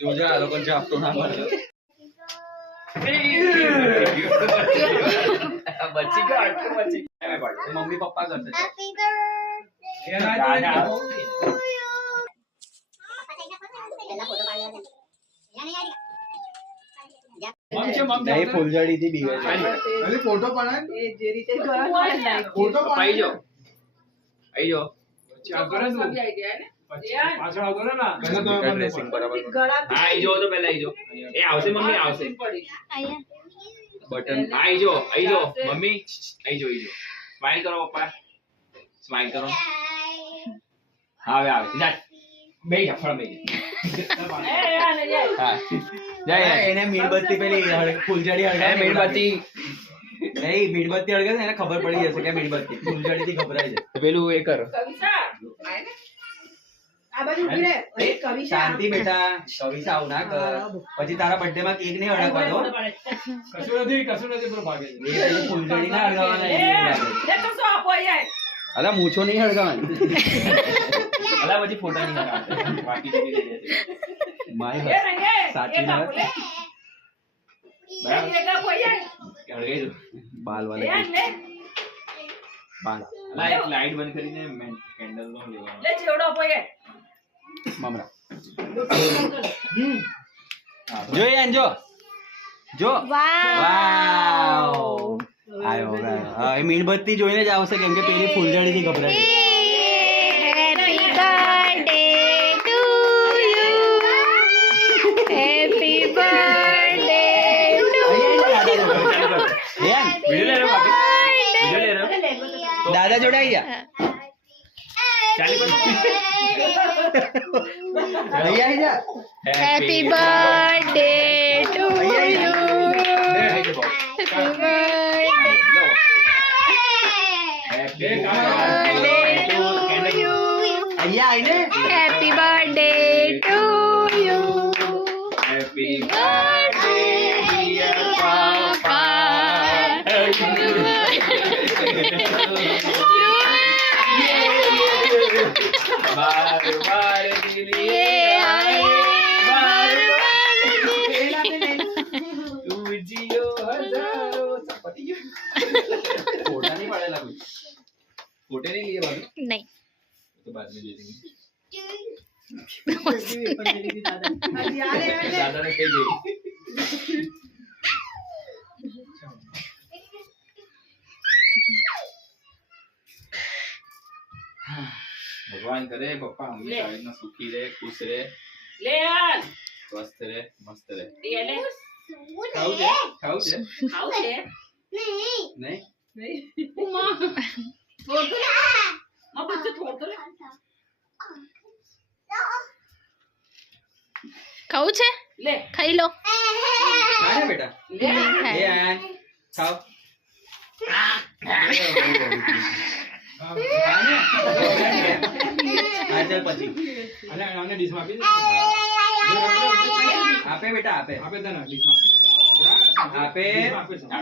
જોજે આ લોકો જાપતો ના મળે. બચી ગયો આટલું બચી. મમ્મી પપ્પા કરશે. ફૂલઝડી થી બીવે છે. ફોટો પડાય એ જે રીતે ફોટો પડાઈ જો આઈ જો ચા કરે તું પાછળ આવતો ને ના પહેલા તો ડ્રેસિંગ બરાબર આઈ જો તો પહેલા આઈ જો એ આવશે મમ્મી આવશે બટન આઈ જો મમ્મી આઈ જો સ્માઈલ કરો પપ્પા સ્માઈલ કરો આવે જા બે જા ફળ બે હા જાય એને મીણબત્તી પેલી ફૂલઝડી હળગાવે મીણબત્તી નહીં મીણબત્તી હળગે ને એને ખબર પડી જશે કે મીણબત્તી ફૂલઝડી થી ખબરાઈ જાય પેલું એ કર શાંતિ બેટા કવિતા આવ ના કર પછી તારા બર્થડે માં કેક નહીં હળગવા દો કશું નથી પર ભાગે ફૂલઝડી ના હળગાવાના અલા મૂછો નહીં હળગાવાની અલા પછી ફોટા નહીં હળગાવાના બાકી જગ્યાએ લઈ જશે માય સાચી વાત હળગાઈ દો બાલ વાળા બાલ લાઈટ બંધ કરીને કેન્ડલ નો લેવાનો લે ચેવડો અપોય મમરા જો યાન જો વાવ આયો હા એ મીણબત્તી જોઈને જ આવશે કેમ કે પેલી ફૂલઝડી થી ગભરાય હેપી બર્થડે દાદા જોડે આવી જા happy birthday to you happy birthday to you happy birthday dear papa बार बार दिलिए आए बार बार तू जियो हजारों चपटी फोटा नहीं पड़ेगा कुछ फोटे नहीं लिए बाबू नहीं तो बाद में दे देंगे दादा ने कही गई भगवान करे पप्पा हमेशा इतना सुखी रहे खुश रहे ले यार स्वस्थ रहे मस्त रहे ये ले खाओ छे नहीं मां छोड़ दो मां बच्चे छोड़ दो ખાવું છે ले ખાઈ લો खाना बेटा ले यार खाओ चल પછી અને આને ડીશ માં આપી દે આપે બેટા આપે આપે તને ડીશ માં આપે